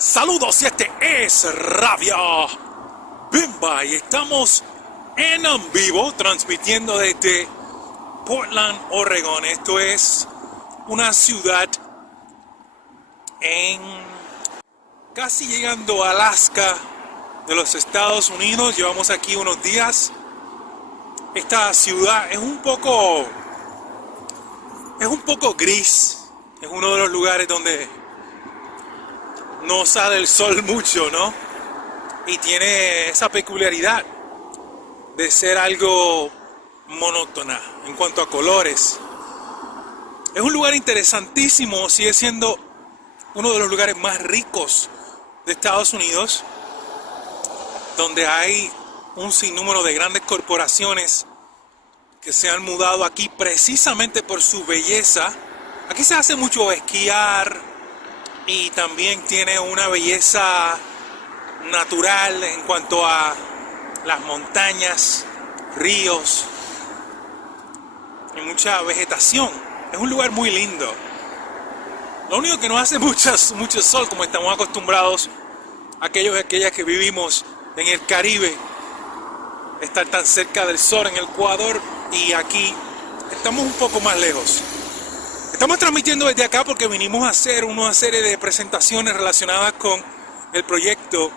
Saludos, y este es Rabia Bimba y estamos en vivo transmitiendo desde Portland, Oregón. Esto es una ciudad en casi llegando a Alaska de los Estados Unidos. Llevamos aquí unos días. Esta ciudad es un poco gris. Es uno de los lugares donde no sale el sol mucho, ¿no? Y tiene esa peculiaridad de ser algo monótona en cuanto a colores. Es un lugar interesantísimo, sigue siendo uno de los lugares más ricos de Estados Unidos, donde hay un sinnúmero de grandes corporaciones que se han mudado aquí precisamente por su belleza. Aquí se hace mucho esquiar y también tiene una belleza natural en cuanto a las montañas, ríos y mucha vegetación. Es un lugar muy lindo. Lo único que no hace mucho sol, como estamos acostumbrados aquellos y aquellas que vivimos en el Caribe, estar tan cerca del sol en el Ecuador, y aquí estamos un poco más lejos. Estamos transmitiendo desde acá porque vinimos a hacer una serie de presentaciones relacionadas con el proyecto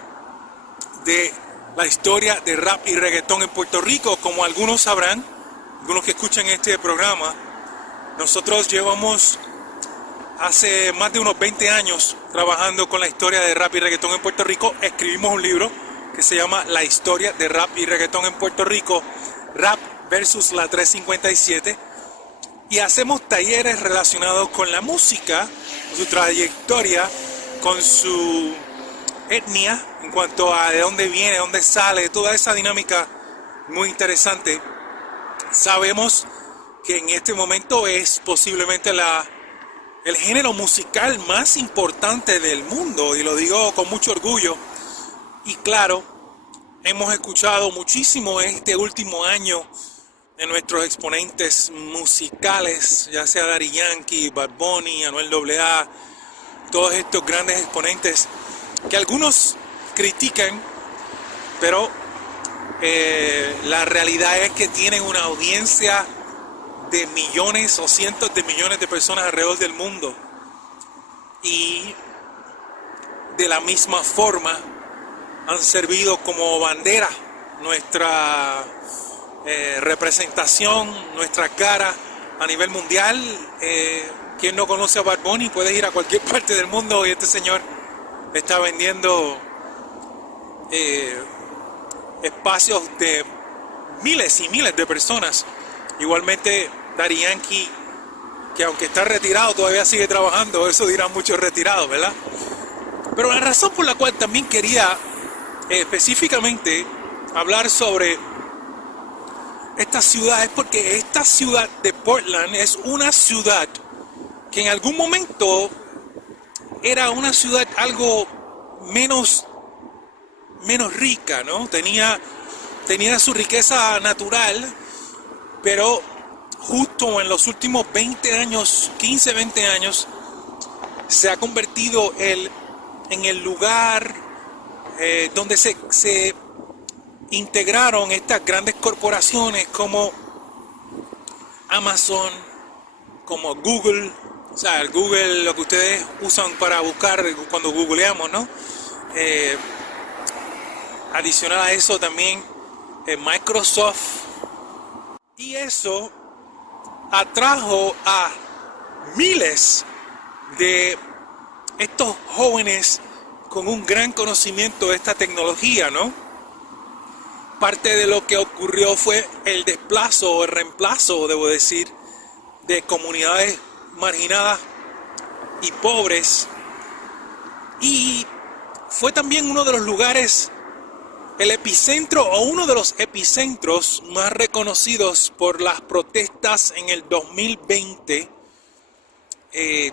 de la historia de rap y reggaetón en Puerto Rico. Como algunos sabrán, algunos que escuchan este programa, nosotros llevamos hace más de unos 20 años trabajando con la historia de rap y reggaetón en Puerto Rico. Escribimos un libro que se llama La historia de rap y reggaetón en Puerto Rico, Rap versus la 357. Y hacemos talleres relacionados con la música, con su trayectoria, con su etnia, en cuanto a de dónde viene, de dónde sale, toda esa dinámica muy interesante. Sabemos que en este momento es posiblemente el género musical más importante del mundo, y lo digo con mucho orgullo. Y claro, hemos escuchado muchísimo este último año de nuestros exponentes musicales, ya sea Daddy Yankee, Bad Bunny, Anuel AA, todos estos grandes exponentes que algunos critican, pero la realidad es que tienen una audiencia de millones o cientos de millones de personas alrededor del mundo, y de la misma forma han servido como bandera nuestra representación, nuestra cara a nivel mundial. Quien no conoce a Bad Bunny puede ir a cualquier parte del mundo y este señor está vendiendo espacios de miles y miles de personas. Igualmente Daddy Yankee, que aunque está retirado todavía sigue trabajando. Eso dirán muchos retirados, ¿verdad? Pero la razón por la cual también quería específicamente hablar sobre esta ciudad es porque esta ciudad de Portland es una ciudad que en algún momento era una ciudad algo menos rica, ¿no? Tenía su riqueza natural, pero justo en los últimos 20 años, 15, 20 años, se ha convertido en el lugar donde se integraron estas grandes corporaciones como Amazon, como Google. O sea, el Google, lo que ustedes usan para buscar cuando googleamos, ¿no? Adicional a eso también Microsoft. Y eso atrajo a miles de estos jóvenes con un gran conocimiento de esta tecnología, ¿no? Parte de lo que ocurrió fue el desplazo o el reemplazo, debo decir, de comunidades marginadas y pobres. Y fue también uno de los lugares, el epicentro o uno de los epicentros más reconocidos por las protestas en el 2020,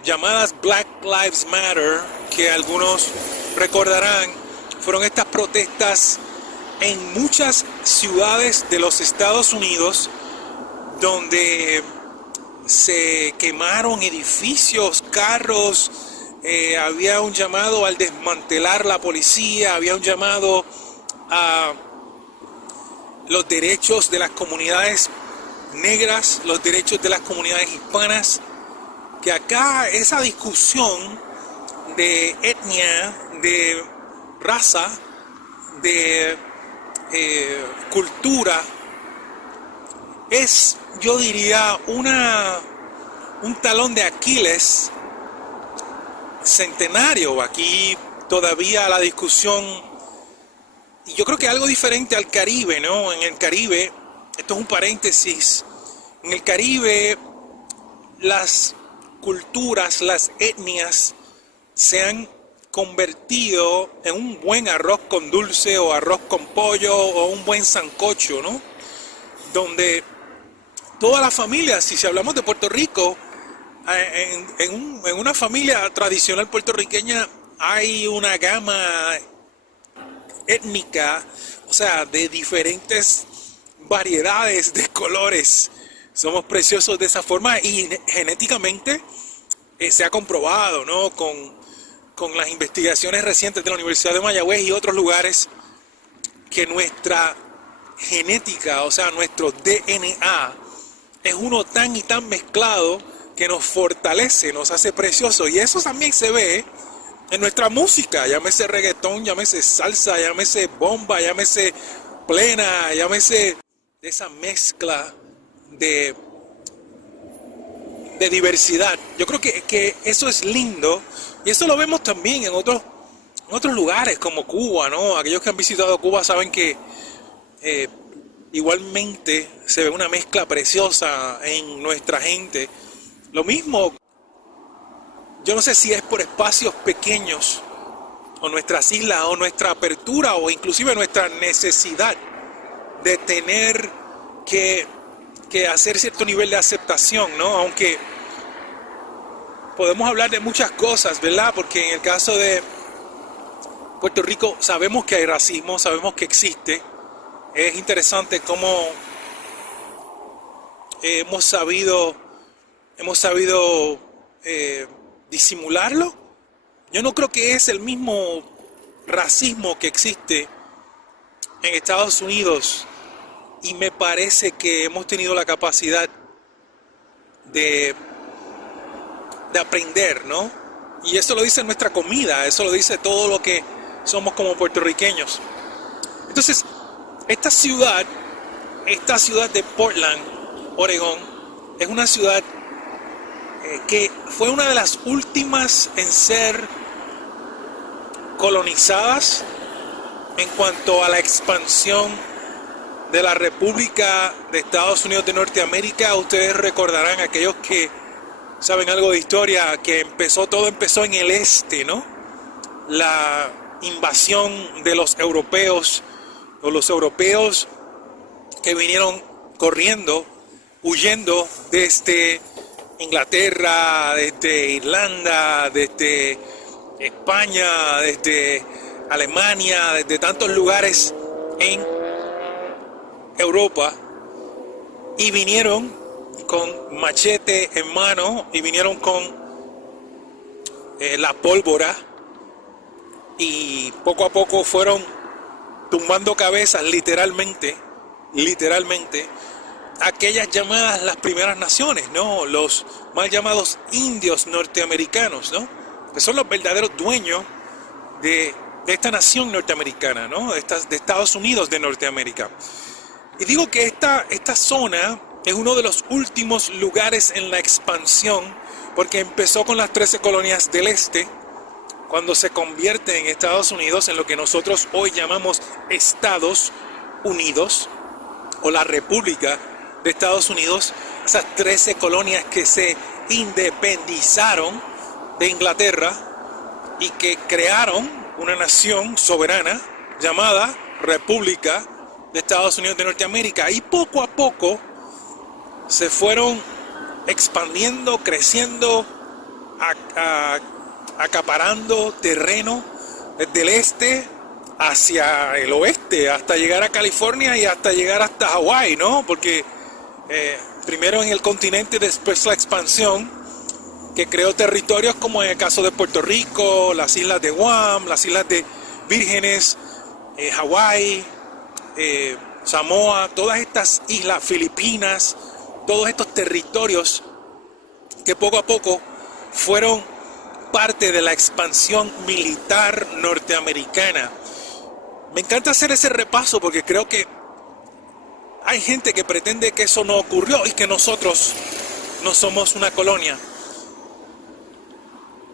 llamadas Black Lives Matter, que algunos recordarán. Fueron estas protestas en muchas ciudades de los Estados Unidos, donde se quemaron edificios, carros, había un llamado al desmantelar la policía, había un llamado a los derechos de las comunidades negras, los derechos de las comunidades hispanas, que acá esa discusión de etnia, de raza, de cultura, es, yo diría, un talón de Aquiles centenario. Aquí todavía la discusión, y yo creo que algo diferente al Caribe, ¿no? En el Caribe, esto es un paréntesis, en el Caribe las culturas, las etnias se han convertido en un buen arroz con dulce o arroz con pollo o un buen sancocho, ¿no? Donde toda la familia, si hablamos de Puerto Rico, en una familia tradicional puertorriqueña hay una gama étnica, o sea, de diferentes variedades de colores. Somos preciosos de esa forma y genéticamente se ha comprobado, ¿no? Con las investigaciones recientes de la Universidad de Mayagüez y otros lugares, que nuestra genética, o sea, nuestro DNA, es uno tan y tan mezclado que nos fortalece, nos hace preciosos. Y eso también se ve en nuestra música, llámese reggaetón, llámese salsa, llámese bomba, llámese plena, llámese esa mezcla de diversidad. Yo creo que eso es lindo, y eso lo vemos también en otros lugares como Cuba, ¿no? Aquellos que han visitado Cuba saben que igualmente se ve una mezcla preciosa en nuestra gente. Lo mismo, yo no sé si es por espacios pequeños, o nuestras islas, o nuestra apertura, o inclusive nuestra necesidad de tener que hacer cierto nivel de aceptación, ¿no? Aunque podemos hablar de muchas cosas, ¿verdad? Porque en el caso de Puerto Rico sabemos que hay racismo, sabemos que existe. Es interesante cómo hemos sabido disimularlo. Yo no creo que es el mismo racismo que existe en Estados Unidos, y me parece que hemos tenido la capacidad de aprender, ¿no? Y eso lo dice nuestra comida, eso lo dice todo lo que somos como puertorriqueños. Entonces, esta ciudad de Portland, Oregón, es una ciudad que fue una de las últimas en ser colonizadas en cuanto a la expansión de la República de Estados Unidos de Norteamérica. Ustedes recordarán, aquellos que saben algo de historia, que todo empezó en el este, ¿no? La invasión de los europeos, o los europeos que vinieron corriendo, huyendo desde Inglaterra, desde Irlanda, desde España, desde Alemania, desde tantos lugares en Europa, y vinieron con machete en mano, y vinieron con la pólvora, y poco a poco fueron tumbando cabezas, literalmente, aquellas llamadas las primeras naciones, ¿no? Los mal llamados indios norteamericanos, ¿no? Que son los verdaderos dueños de esta nación norteamericana, ¿no? De Estados Unidos de Norteamérica. Y digo que esta zona es uno de los últimos lugares en la expansión, porque empezó con las 13 colonias del este, cuando se convierte en Estados Unidos, en lo que nosotros hoy llamamos Estados Unidos, o la República de Estados Unidos. Esas 13 colonias que se independizaron de Inglaterra y que crearon una nación soberana llamada República de Estados Unidos de Norteamérica, y poco a poco se fueron expandiendo, creciendo, acaparando terreno desde el este hacia el oeste, hasta llegar a California y hasta llegar hasta Hawái, ¿no? Porque primero en el continente, después la expansión que creó territorios como en el caso de Puerto Rico, las islas de Guam, las islas de Vírgenes, Hawái, Samoa, todas estas islas, Filipinas, todos estos territorios que poco a poco fueron parte de la expansión militar norteamericana. Me encanta hacer ese repaso porque creo que hay gente que pretende que eso no ocurrió y que nosotros no somos una colonia.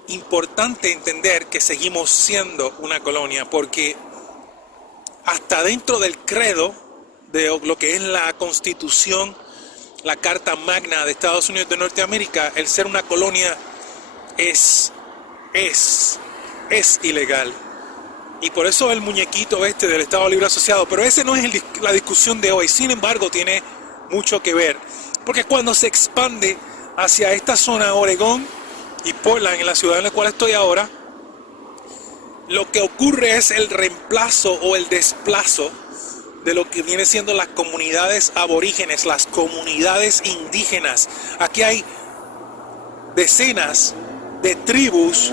Importante entender que seguimos siendo una colonia porque hasta dentro del credo de lo que es la Constitución, la Carta Magna de Estados Unidos de Norteamérica, el ser una colonia es ilegal. Y por eso el muñequito este del Estado Libre Asociado, pero ese no es la discusión de hoy. Sin embargo, tiene mucho que ver, porque cuando se expande hacia esta zona, Oregón y Portland, en la ciudad en la cual estoy ahora, lo que ocurre es el reemplazo o el desplazo de lo que viene siendo las comunidades aborígenes, las comunidades indígenas. Aquí hay decenas de tribus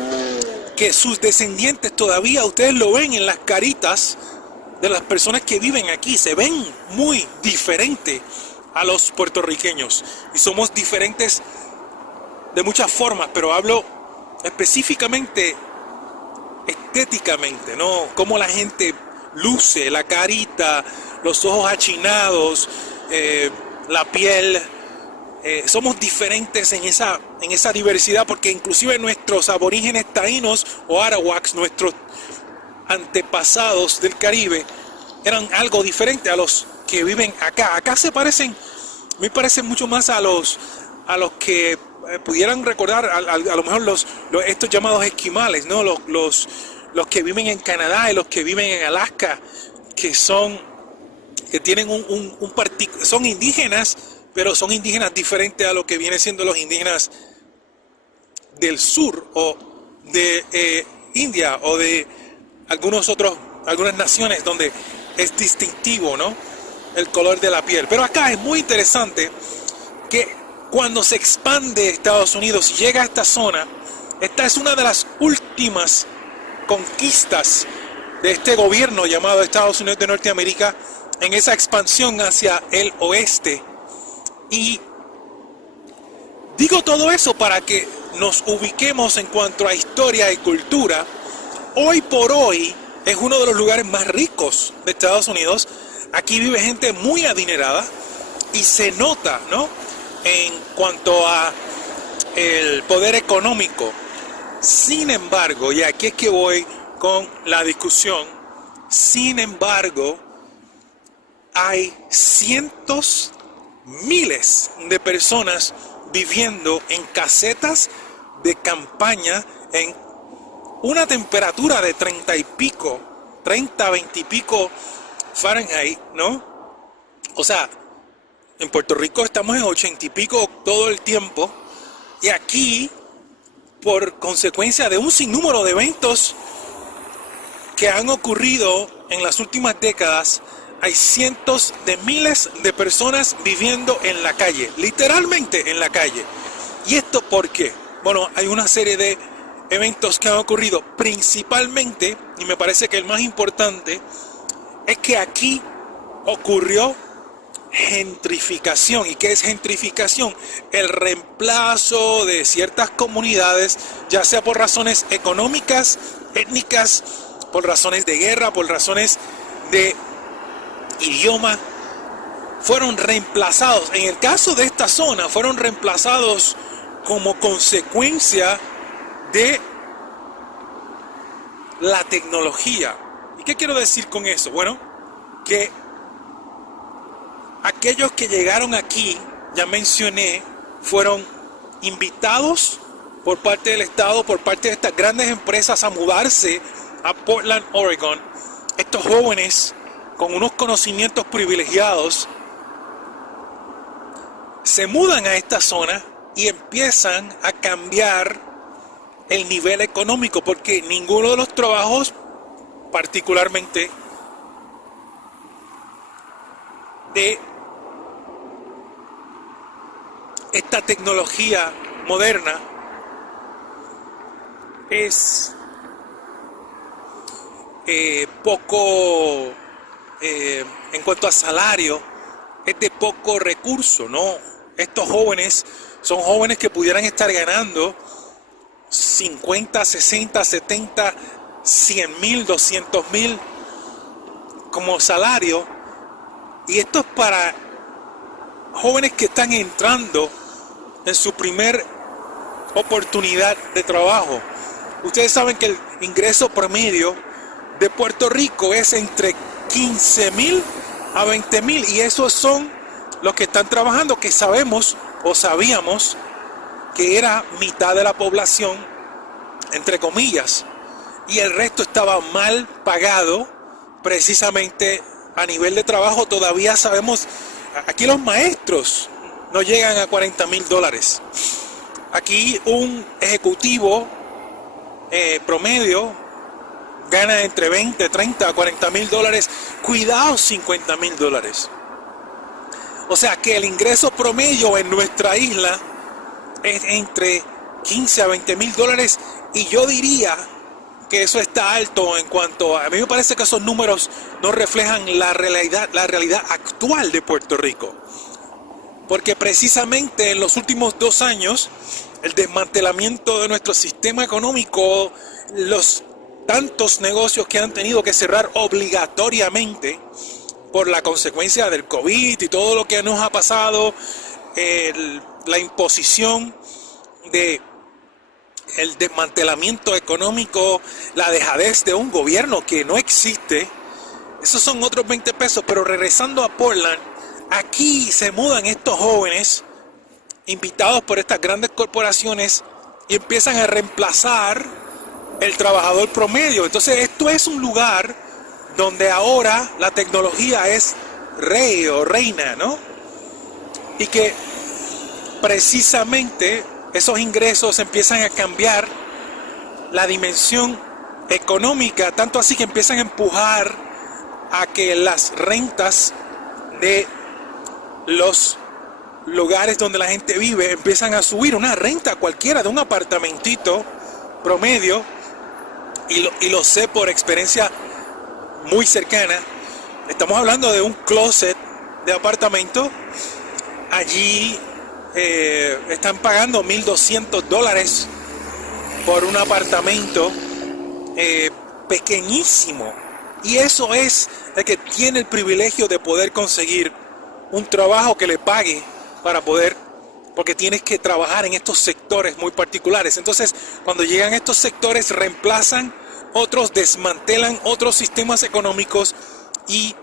que sus descendientes todavía, ustedes lo ven en las caritas de las personas que viven aquí, se ven muy diferentes a los puertorriqueños. Y somos diferentes de muchas formas, pero hablo específicamente estéticamente, ¿no? Cómo la gente luce, la carita, los ojos achinados, la piel. Somos diferentes en esa diversidad, porque inclusive nuestros aborígenes taínos o arawaks, nuestros antepasados del Caribe, eran algo diferente a los que viven acá. Acá se parecen, me parecen mucho más a los que pudieran recordar a lo mejor estos llamados esquimales, ¿no? Los que viven en Canadá y los que viven en Alaska, que tienen son indígenas, pero son indígenas diferentes a lo que vienen siendo los indígenas del sur o de India o de algunas naciones donde es distintivo, ¿no?, el color de la piel. Pero acá es muy interesante que cuando se expande Estados Unidos y llega a esta zona, esta es una de las últimas conquistas de este gobierno llamado Estados Unidos de Norteamérica en esa expansión hacia el oeste. Y digo todo eso para que nos ubiquemos en cuanto a historia y cultura. Hoy por hoy es uno de los lugares más ricos de Estados Unidos. Aquí vive gente muy adinerada y se nota, ¿no?, en cuanto a el poder económico. Sin embargo, y aquí es que voy con la discusión, sin embargo, hay cientos, miles de personas viviendo en casetas de campaña en una temperatura de 30 y pico, 30, 20 y pico Fahrenheit, ¿no? O sea, en Puerto Rico estamos en 80 y pico todo el tiempo, y aquí, por consecuencia de un sinnúmero de eventos que han ocurrido en las últimas décadas, hay cientos de miles de personas viviendo en la calle, literalmente en la calle. ¿Y esto por qué? Bueno, hay una serie de eventos que han ocurrido, principalmente, y me parece que el más importante, es que aquí ocurrió gentrificación. ¿Y qué es gentrificación? El reemplazo de ciertas comunidades, ya sea por razones económicas, étnicas, por razones de guerra, por razones de idioma, fueron reemplazados. En el caso de esta zona, fueron reemplazados como consecuencia de la tecnología. ¿Y qué quiero decir con eso? Bueno, que aquellos que llegaron aquí, ya mencioné, fueron invitados por parte del Estado, por parte de estas grandes empresas, a mudarse a Portland, Oregon. Estos jóvenes con unos conocimientos privilegiados se mudan a esta zona y empiezan a cambiar el nivel económico, porque ninguno de los trabajos, particularmente de esta tecnología moderna, es poco, en cuanto a salario, es de poco recurso, ¿no? Estos jóvenes son jóvenes que pudieran estar ganando 50, 60, 70, 100 mil, 200 mil como salario. Y esto es para jóvenes que están entrando en su primer oportunidad de trabajo. Ustedes saben que el ingreso promedio de Puerto Rico es entre 15 mil a 20 mil, y esos son los que están trabajando, que sabemos o sabíamos que era mitad de la población, entre comillas, y el resto estaba mal pagado. Precisamente a nivel de trabajo todavía sabemos, aquí los maestros no llegan a 40 mil dólares. Aquí un ejecutivo promedio gana entre 20, 30 a 40 mil dólares, cuidado, 50 mil dólares. O sea que el ingreso promedio en nuestra isla es entre 15 a 20 mil dólares, y yo diría que eso está alto. En cuanto a mí me parece que esos números no reflejan la realidad actual de Puerto Rico, porque precisamente en los últimos 2 años el desmantelamiento de nuestro sistema económico, los tantos negocios que han tenido que cerrar obligatoriamente por la consecuencia del COVID y todo lo que nos ha pasado, la imposición de el desmantelamiento económico, la dejadez de un gobierno que no existe. Esos son otros 20 pesos. Pero regresando a Portland, aquí se mudan estos jóvenes invitados por estas grandes corporaciones y empiezan a reemplazar el trabajador promedio. Entonces esto es un lugar donde ahora la tecnología es rey o reina, ¿no? Y que precisamente esos ingresos empiezan a cambiar la dimensión económica, tanto así que empiezan a empujar a que las rentas de los lugares donde la gente vive empiezan a subir. Una renta cualquiera de un apartamentito promedio, y lo sé por experiencia muy cercana, estamos hablando de un closet de apartamento. Allí están pagando $1,200 por un apartamento pequeñísimo, y eso es el que tiene el privilegio de poder conseguir un trabajo que le pague para poder, porque tienes que trabajar en estos sectores muy particulares. Entonces, cuando llegan estos sectores, reemplazan otros, desmantelan otros sistemas económicos y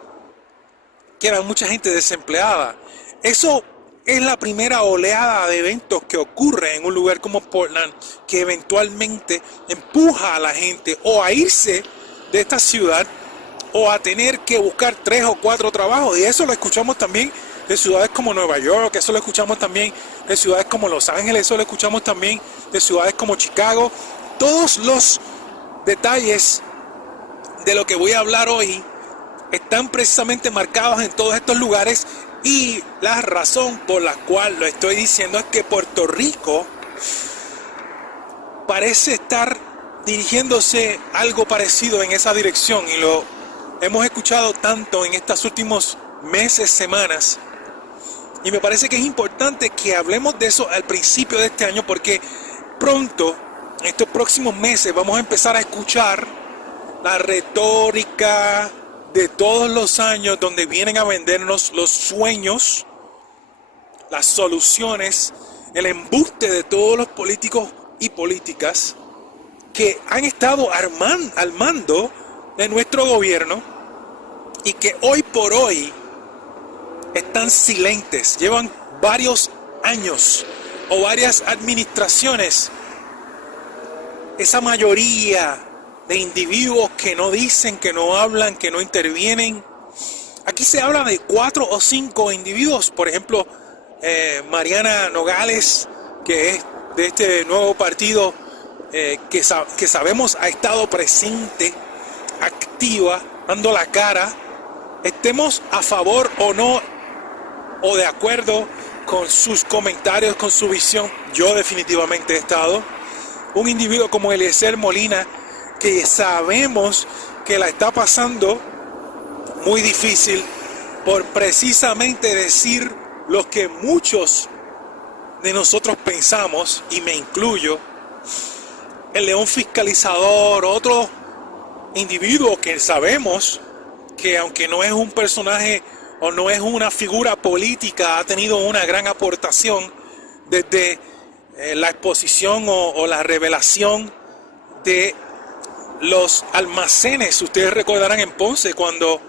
quedan mucha gente desempleada. Eso es la primera oleada de eventos que ocurre en un lugar como Portland, que eventualmente empuja a la gente o a irse de esta ciudad o a tener que buscar 3 o 4 trabajos. Y eso lo escuchamos también de ciudades como Nueva York, eso lo escuchamos también de ciudades como Los Ángeles, eso lo escuchamos también de ciudades como Chicago. Todos los detalles de lo que voy a hablar hoy están precisamente marcados en todos estos lugares, y la razón por la cual lo estoy diciendo es que Puerto Rico parece estar dirigiéndose algo parecido en esa dirección, y lo hemos escuchado tanto en estos últimos meses, semanas, y me parece que es importante que hablemos de eso al principio de este año, porque pronto, en estos próximos meses, vamos a empezar a escuchar la retórica de todos los años, donde vienen a vendernos los sueños, las soluciones, el embuste de todos los políticos y políticas que han estado al mando de nuestro gobierno, y que hoy por hoy están silentes. Llevan varios años o varias administraciones, esa mayoría de individuos que no dicen, que no hablan, que no intervienen. Aquí se habla de 4 o 5 individuos, por ejemplo, Mariana Nogales, que es de este nuevo partido, que sabemos ha estado presente, activa, dando la cara, estemos a favor o no, o de acuerdo con sus comentarios, con su visión. Yo definitivamente he estado. un individuo como Eliezer Molina, que sabemos que la está pasando muy difícil por precisamente decir lo que muchos de nosotros pensamos, y me incluyo, el león fiscalizador, otro individuo que sabemos que aunque no es un personaje o no es una figura política, ha tenido una gran aportación desde la exposición o la revelación de los almacenes. Ustedes recordarán en Ponce cuando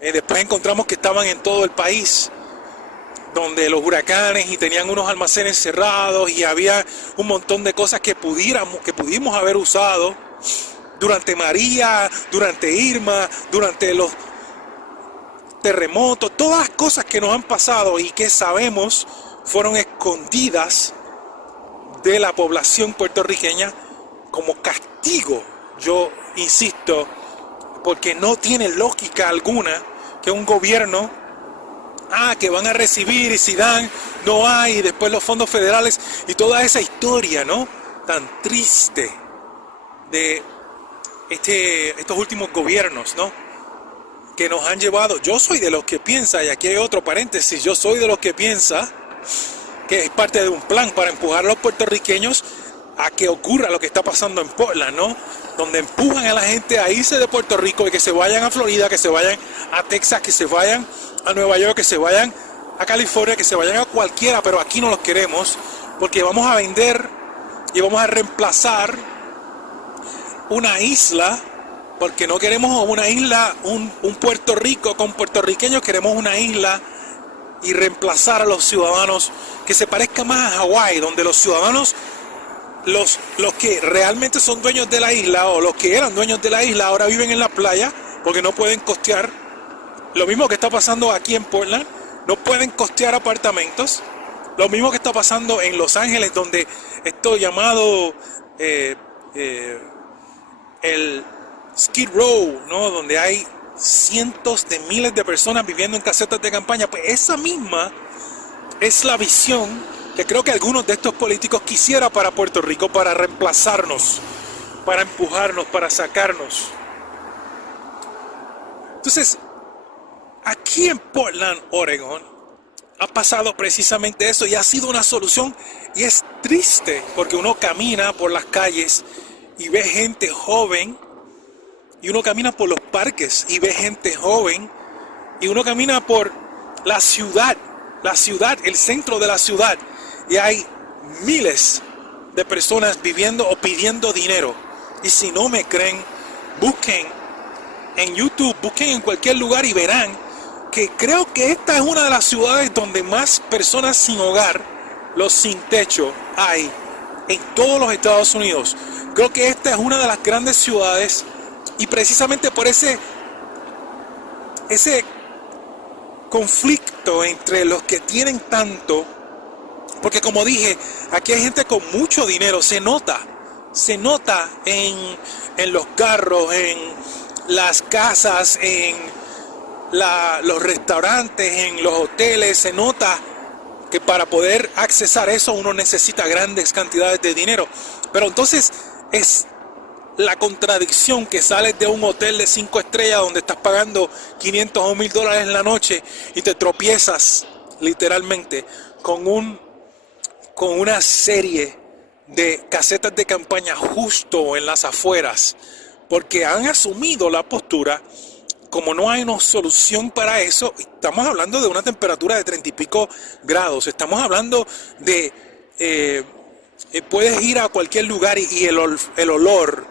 después encontramos que estaban en todo el país, donde los huracanes, y tenían unos almacenes cerrados y había un montón de cosas que pudimos haber usado durante María, durante Irma, durante los terremotos, todas las cosas que nos han pasado y que sabemos fueron escondidas de la población puertorriqueña como castigo. Yo insisto, porque no tiene lógica alguna que un gobierno que van a recibir, y si dan, no hay, y después los fondos federales y toda esa historia, ¿no? Tan triste de estos últimos gobiernos, ¿no? Que nos han llevado. Yo soy de los que piensa, y aquí hay otro paréntesis, yo soy de los que piensa que es parte de un plan para empujar a los puertorriqueños a que ocurra lo que está pasando en Portland, ¿no? Donde empujan a la gente a irse de Puerto Rico y que se vayan a Florida, que se vayan a Texas, que se vayan a Nueva York, que se vayan a California, que se vayan a cualquiera, pero aquí no los queremos porque vamos a vender y vamos a reemplazar una isla, porque no queremos una isla, un Puerto Rico con puertorriqueños, queremos una isla y reemplazar a los ciudadanos que se parezca más a Hawái, donde los ciudadanos, los que realmente son dueños de la isla o los que eran dueños de la isla ahora viven en la playa porque no pueden costear. Lo mismo que está pasando aquí en Portland, no pueden costear apartamentos. Lo mismo que está pasando en Los Ángeles, donde esto llamado el Skid Row, ¿no? Donde hay cientos de miles de personas viviendo en casetas de campaña. Pues esa misma es la visión que creo que algunos de estos políticos quisiera para Puerto Rico, para reemplazarnos, para empujarnos, para sacarnos. Entonces, aquí en Portland, Oregon, ha pasado precisamente eso y ha sido una solución, y es triste porque uno camina por las calles y ve gente joven, y uno camina por los parques y ve gente joven, y uno camina por la ciudad, el centro de la ciudad, y hay miles de personas viviendo o pidiendo dinero. Y si no me creen, busquen en YouTube, busquen en cualquier lugar y verán que creo que esta es una de las ciudades donde más personas sin hogar, los sin techo, hay en todos los Estados Unidos. Creo que esta es una de las grandes ciudades, y precisamente por ese conflicto entre los que tienen tanto, porque como dije, aquí hay gente con mucho dinero, se nota en los carros, en las casas, en los restaurantes, en los hoteles, se nota que para poder accesar eso uno necesita grandes cantidades de dinero. Pero entonces es la contradicción que sales de un hotel de 5 estrellas donde estás pagando 500 o $1,000 en la noche y te tropiezas literalmente con una serie de casetas de campaña justo en las afueras, porque han asumido la postura, como no hay una solución para eso. Estamos hablando de una temperatura de 30 y pico grados, estamos hablando de puedes ir a cualquier lugar y el olor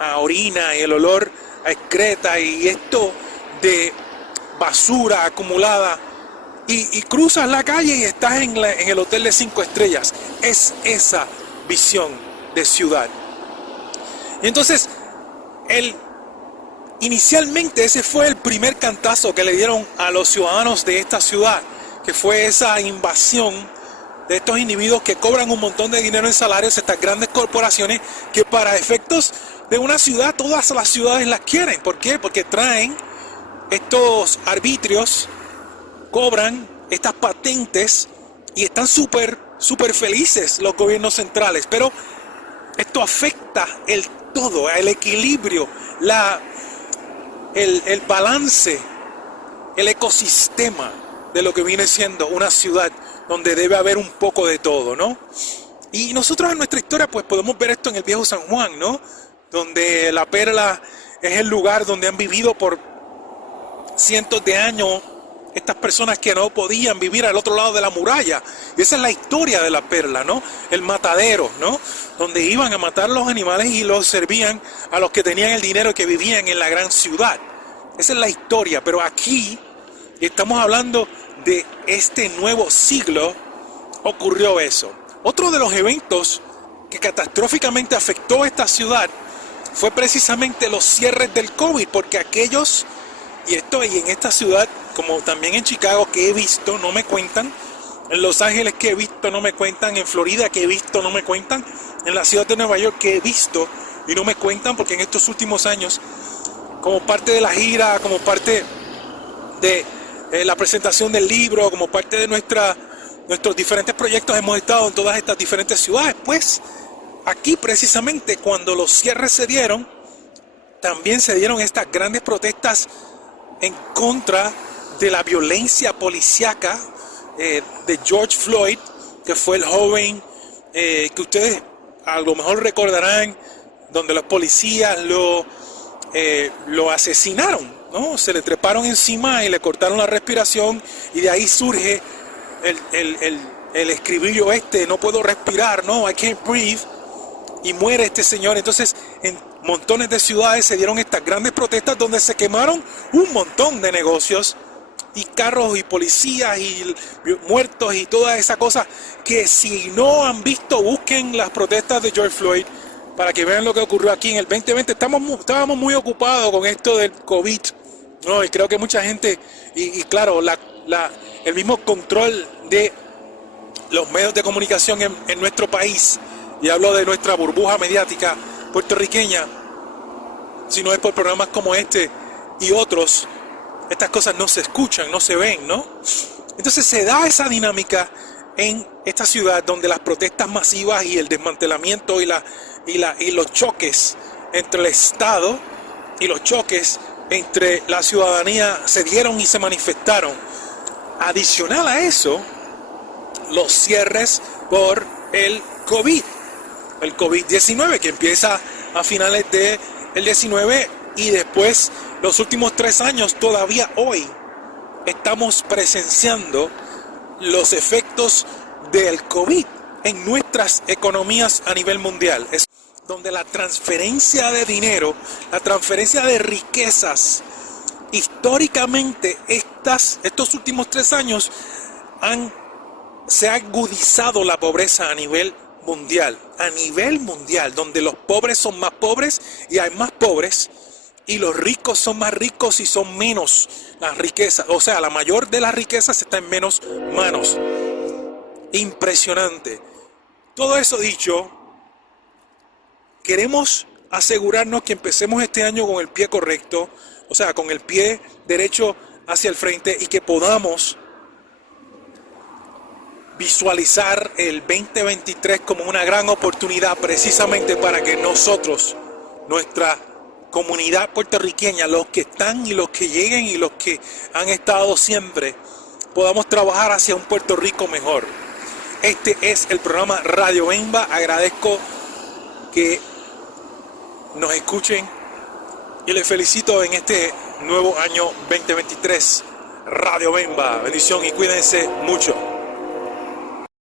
a orina y el olor a excreta y esto de basura acumulada, y cruzas la calle y estás en el hotel de 5 estrellas. Es esa visión de ciudad. Y entonces inicialmente ese fue el primer cantazo que le dieron a los ciudadanos de esta ciudad, que fue esa invasión de estos individuos que cobran un montón de dinero en salarios, estas grandes corporaciones que para efectos de una ciudad, todas las ciudades las quieren. ¿Por qué? Porque traen estos arbitrios, cobran estas patentes y están súper felices los gobiernos centrales. Pero esto afecta el todo, el equilibrio, el balance, el ecosistema de lo que viene siendo una ciudad donde debe haber un poco de todo, ¿no? Y nosotros en nuestra historia pues podemos ver esto en el viejo San Juan, ¿no? Donde La Perla es el lugar donde han vivido por cientos de años estas personas que no podían vivir al otro lado de la muralla. Y esa es la historia de La Perla, ¿no? El matadero, ¿no? Donde iban a matar los animales y los servían a los que tenían el dinero, que vivían en la gran ciudad. Esa es la historia, pero aquí estamos hablando de este nuevo siglo, ocurrió eso. Otro de los eventos que catastróficamente afectó a esta ciudad fue precisamente los cierres del COVID, porque aquellos, y en esta ciudad, como también en Chicago que he visto, no me cuentan, en Los Ángeles que he visto, no me cuentan, en Florida que he visto, no me cuentan, en la ciudad de Nueva York que he visto y no me cuentan, porque en estos últimos años, como parte de la gira, como parte de la presentación del libro, como parte de nuestros diferentes proyectos, hemos estado en todas estas diferentes ciudades. Pues aquí precisamente cuando los cierres se dieron, también se dieron estas grandes protestas en contra de la violencia policíaca de George Floyd, que fue el joven que ustedes a lo mejor recordarán, donde los policías lo asesinaron, ¿no? Se le treparon encima y le cortaron la respiración, y de ahí surge el escribillo no puedo respirar, no, I can't breathe, y muere este señor. Entonces en montones de ciudades se dieron estas grandes protestas donde se quemaron un montón de negocios y carros y policías y muertos y toda esa cosa, que si no han visto, busquen las protestas de George Floyd para que vean lo que ocurrió aquí en el 2020. Estábamos muy ocupados con esto del COVID, ¿no? Y creo que mucha gente, y claro, el mismo control de los medios de comunicación en nuestro país, y hablo de nuestra burbuja mediática puertorriqueña, si no es por programas como este y otros, estas cosas no se escuchan, no se ven, ¿no? Entonces se da esa dinámica en esta ciudad donde las protestas masivas y el desmantelamiento y los choques entre el Estado y los choques entre la ciudadanía se dieron y se manifestaron. Adicional a eso, los cierres por el COVID-19, que empieza a finales del 19 y después los últimos 3 años, todavía hoy estamos presenciando los efectos del COVID en nuestras economías a nivel mundial. Es donde la transferencia de dinero, la transferencia de riquezas, históricamente estos últimos 3 años se ha agudizado la pobreza a nivel mundial, donde los pobres son más pobres y hay más pobres, y los ricos son más ricos y son menos las riquezas. O sea, la mayor de las riquezas está en menos manos. Impresionante. Todo eso dicho, queremos asegurarnos que empecemos este año con el pie correcto, o sea, con el pie derecho hacia el frente, y que podamos visualizar el 2023 como una gran oportunidad precisamente para que nosotros, nuestra comunidad puertorriqueña, los que están y los que lleguen y los que han estado siempre, podamos trabajar hacia un Puerto Rico mejor. Este es el programa Radio Bemba. Agradezco que nos escuchen y les felicito en este nuevo año 2023. Radio Bemba, bendición y cuídense mucho.